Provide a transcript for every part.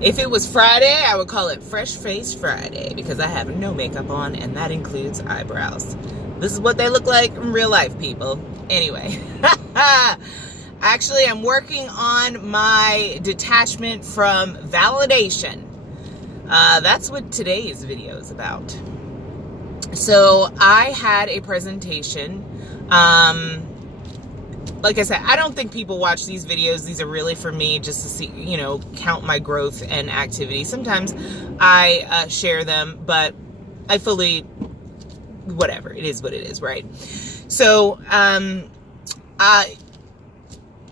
If it was Friday, I would call it Fresh Face Friday because I have no makeup on, and that includes eyebrows. This is what they look like in real life, people. Anyway, actually, I'm working on my detachment from validation. That's what today's video is about. So I had a presentation. Like I said, I don't think people watch these videos. These are really for me just to see, count my growth and activity. Sometimes I share them, but I fully, whatever, it is what it is, right? So,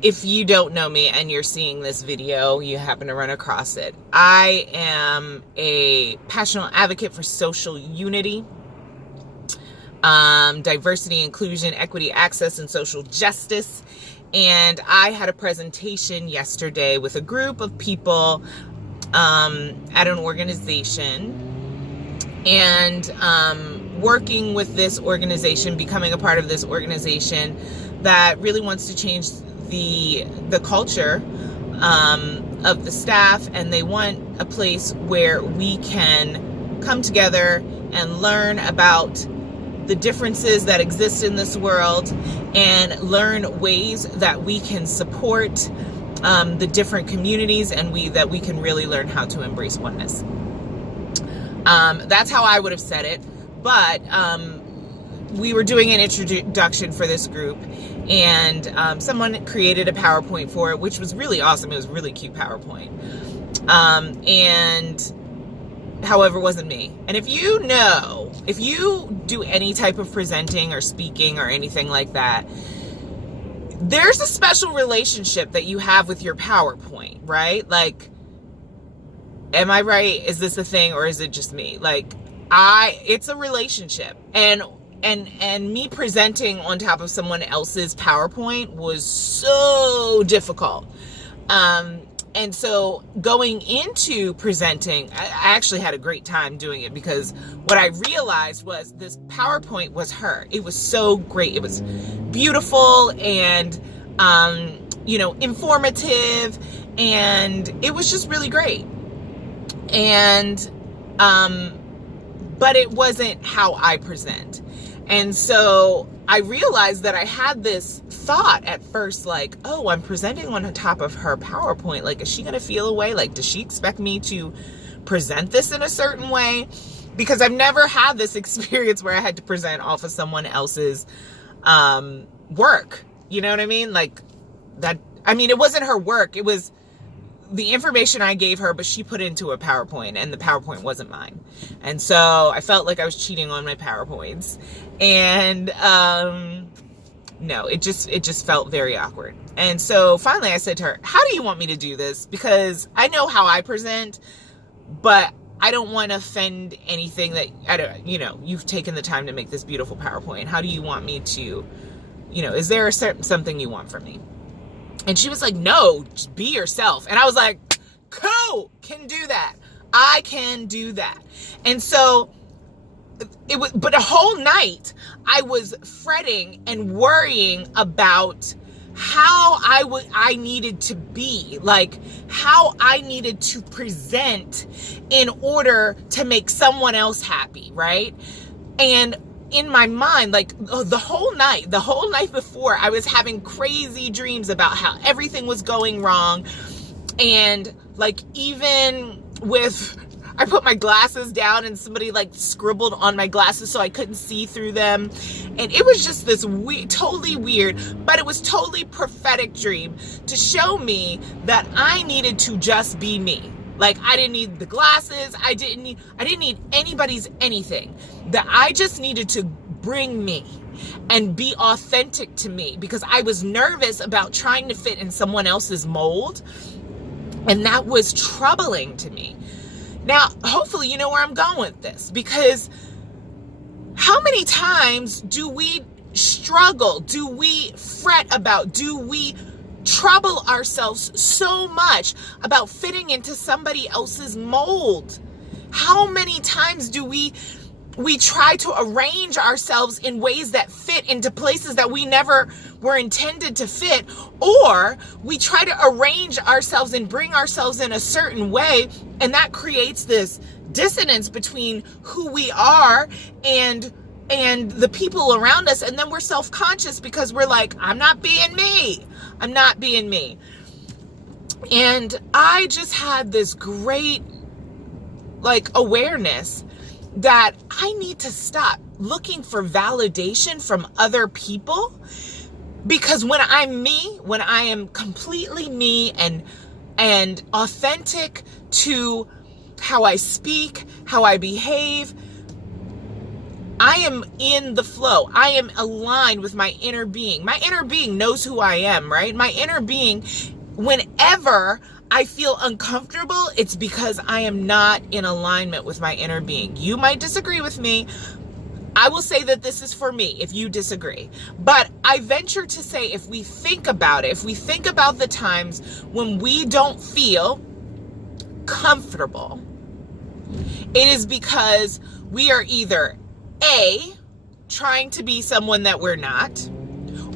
if you don't know me and you're seeing this video, you happen to run across it. I am a passionate advocate for social unity, diversity, inclusion, equity, access, and social justice. And I had a presentation yesterday with a group of people at an organization, and working with this organization, becoming a part of this organization that really wants to change the culture of the staff, and they want a place where we can come together and learn about the differences that exist in this world and learn ways that we can support the different communities, and that we can really learn how to embrace oneness. That's how I would have said it, but we were doing an introduction for this group, and someone created a PowerPoint for it, which was really awesome. It was a really cute PowerPoint. And however, it wasn't me. And if you do any type of presenting or speaking or anything like that, there's a special relationship that you have with your PowerPoint, right? Like, am I right? Is this a thing, or is it just me? Like, it's a relationship. And me presenting on top of someone else's PowerPoint was so difficult. And so going into presenting, I actually had a great time doing it, because what I realized was this PowerPoint was her. It was so great. It was beautiful and, informative, and it was just really great. And, but it wasn't how I present. And so I realized that I had this thought at first, like, oh, I'm presenting on top of her PowerPoint. Like, is she going to feel a way? Like, does she expect me to present this in a certain way? Because I've never had this experience where I had to present off of someone else's work. You know what I mean? Like that. I mean, it wasn't her work. It was the information I gave her, but she put into a PowerPoint, and the PowerPoint wasn't mine. And so I felt like I was cheating on my PowerPoints. And no, it just felt very awkward. And so finally I said to her, how do you want me to do this? Because I know how I present, but I don't want to offend anything that, you've taken the time to make this beautiful PowerPoint. How do you want me to, is there something you want from me? And she was like, no, just be yourself. And I was like, cool, can do that. I can do that. And so but a whole night I was fretting and worrying about how I needed to be, like how I needed to present in order to make someone else happy, right? And in my mind, like the whole night before, I was having crazy dreams about how everything was going wrong. And like, even with, I put my glasses down and somebody like scribbled on my glasses so I couldn't see through them. And it was just this totally weird, but it was totally prophetic dream to show me that I needed to just be me. Like, I didn't need the glasses. I didn't need anybody's anything. That I just needed to bring me and be authentic to me, because I was nervous about trying to fit in someone else's mold. And that was troubling to me. Now, hopefully you know where I'm going with this, because how many times do we struggle? Do we fret about? Do we trouble ourselves so much about fitting into somebody else's mold? How many times do we we try to arrange ourselves in ways that fit into places that we never were intended to fit, or we try to arrange ourselves and bring ourselves in a certain way, and that creates this dissonance between who we are and the people around us, and then we're self-conscious because we're like, I'm not being me. I'm not being me. And I just had this great awareness that I need to stop looking for validation from other people, because when I'm me, when I am completely me and authentic to how I speak, how I behave, I am in the flow. I am aligned with my inner being. My inner being knows who I am, right? My inner being, whenever I feel uncomfortable, it's because I am not in alignment with my inner being. You might disagree with me. I will say that this is for me if you disagree. But I venture to say, if we think about it, if we think about the times when we don't feel comfortable, it is because we are either A, trying to be someone that we're not,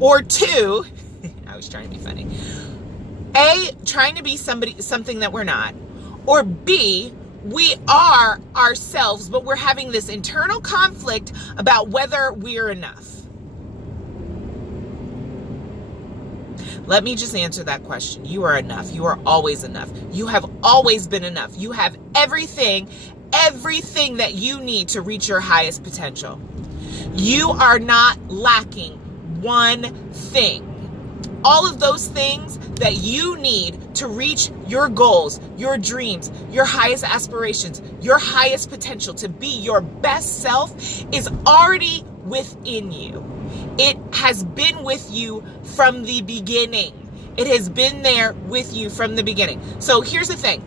or two, I was trying to be funny, A, trying to be something that we're not, or B, we are ourselves, but we're having this internal conflict about whether we're enough. Let me just answer that question. You are enough. You are always enough. You have always been enough. You have everything that you need to reach your highest potential. You are not lacking one thing. All of those things that you need to reach your goals, your dreams, your highest aspirations, your highest potential to be your best self is already within you. It has been with you from the beginning. It has been there with you from the beginning. So here's the thing.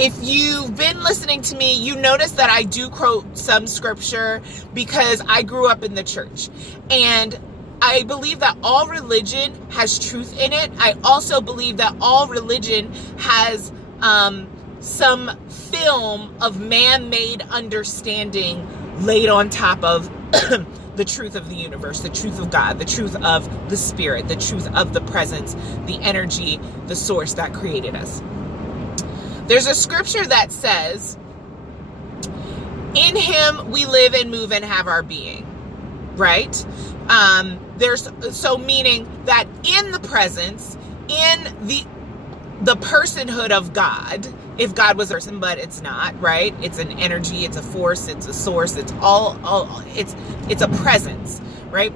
If you've been listening to me, you notice that I do quote some scripture because I grew up in the church. And I believe that all religion has truth in it. I also believe that all religion has some film of man-made understanding laid on top of the truth of the universe, the truth of God, the truth of the spirit, the truth of the presence, the energy, the source that created us. There's a scripture that says, in him we live and move and have our being, right? Meaning that in the presence, in the personhood of God, if God was a person, but it's not, right? It's an energy, it's a force, it's a source, it's it's a presence, right?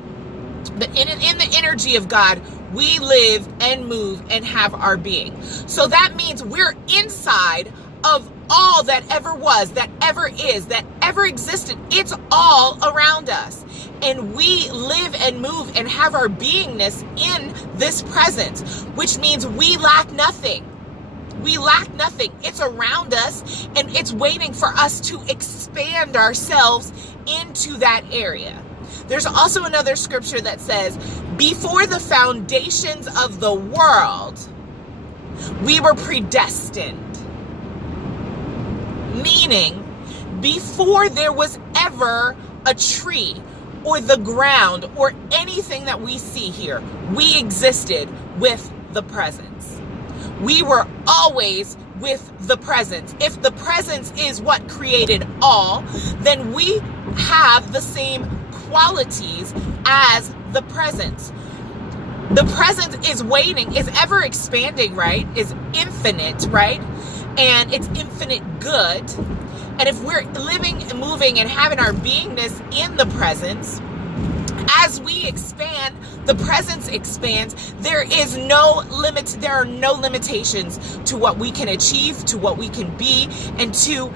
But in the energy of God, we live and move and have our being. So that means we're inside of all that ever was, that ever is, that ever existed. It's all around us. And we live and move and have our beingness in this presence, which means we lack nothing. We lack nothing. It's around us, and it's waiting for us to expand ourselves into that area. There's also another scripture that says, before the foundations of the world, we were predestined. Meaning, before there was ever a tree or the ground or anything that we see here, we existed with the presence. We were always with the presence. If the presence is what created all, then we have the same qualities as the presence. The presence is waiting, is ever expanding, right? Is infinite, right? And it's infinite good. And if we're living and moving and having our beingness in the presence, as we expand, the presence expands. There are no limitations to what we can achieve, to what we can be, and to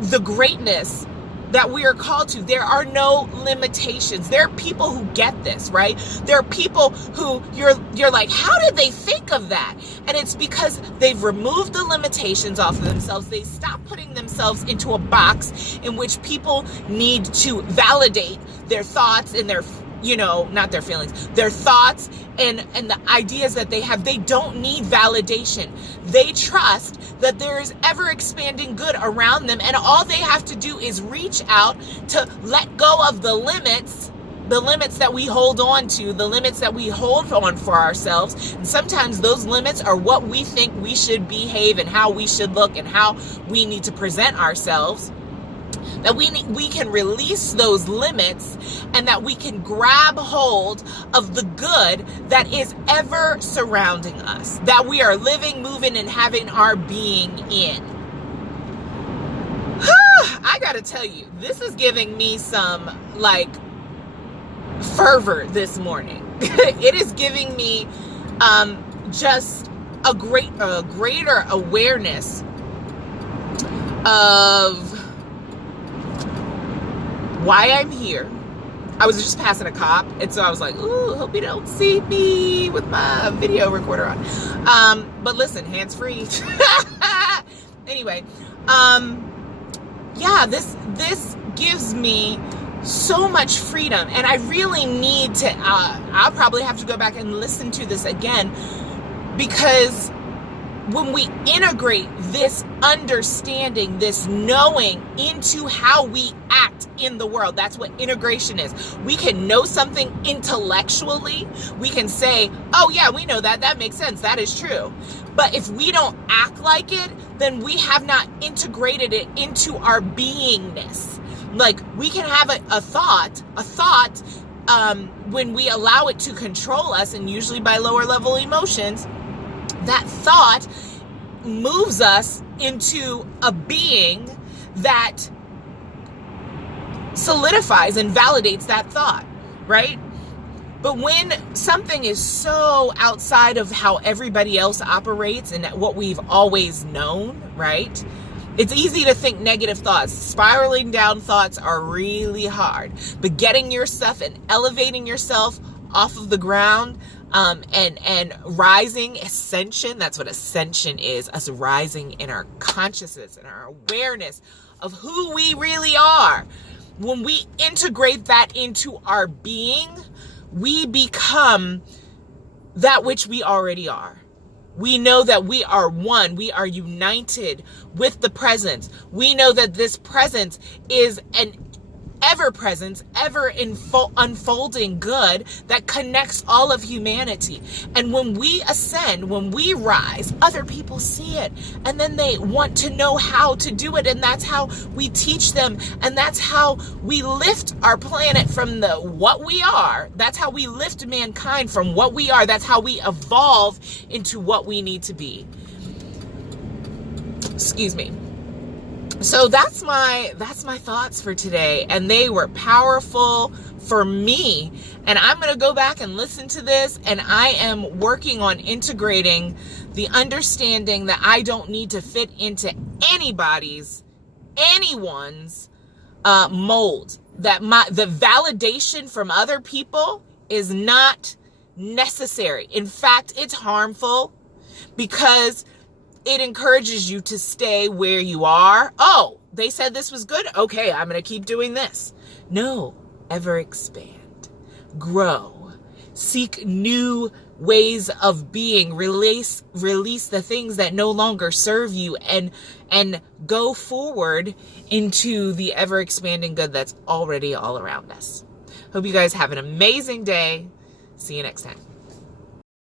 the greatness that we are called to. There are no limitations. There are people who get this, right? There are people who you're like, how did they think of that? And it's because they've removed the limitations off of themselves. They stopped putting themselves into a box in which people need to validate their thoughts and their not their feelings, their thoughts and the ideas that they have. They don't need validation. They trust that there is ever expanding good around them, and all they have to do is reach out to let go of the limits that we hold on to, the limits that we hold on for ourselves. And sometimes those limits are what we think we should behave and how we should look and how we need to present ourselves. That we can release those limits, and that we can grab hold of the good that is ever surrounding us, that we are living, moving, and having our being in. I gotta tell you, this is giving me some fervor this morning. It is giving me just a greater awareness of why I'm here. I was just passing a cop, and so I was like, ooh, hope you don't see me with my video recorder on. But listen, hands free. Anyway, yeah, this gives me so much freedom, and I really need to, I'll probably have to go back and listen to this again, because when we integrate this understanding, this knowing into how we act in the world, that's what integration is. We can know something intellectually. We can say, oh yeah, we know that. That makes sense. That is true. But if we don't act like it, then we have not integrated it into our beingness. Like, we can have a thought, when we allow it to control us, and usually by lower level emotions, that thought moves us into a being that solidifies and validates that thought, right? But when something is so outside of how everybody else operates and what we've always known, right? It's easy to think negative thoughts. Spiraling down thoughts are really hard. But getting yourself and elevating yourself off of the ground, and rising, ascension, that's what ascension is, us rising in our consciousness and our awareness of who we really are. When we integrate that into our being, we become that which we already are. We know that we are one. We are united with the presence. We know that this presence is an ever-presence, ever-unfolding good that connects all of humanity. And when we ascend, when we rise, other people see it, and then they want to know how to do it, and that's how we teach them, and that's how we lift our planet from what we are. That's how we lift mankind from what we are. That's how we evolve into what we need to be. Excuse me. So that's my thoughts for today, and they were powerful for me. And I'm going to go back and listen to this, and I am working on integrating the understanding that I don't need to fit into anyone's mold. That the validation from other people is not necessary. In fact, it's harmful, because it encourages you to stay where you are. Oh, they said this was good. Okay, I'm going to keep doing this. No, ever expand, grow, seek new ways of being, release the things that no longer serve you, and go forward into the ever expanding good that's already all around us. Hope you guys have an amazing day. See you next time.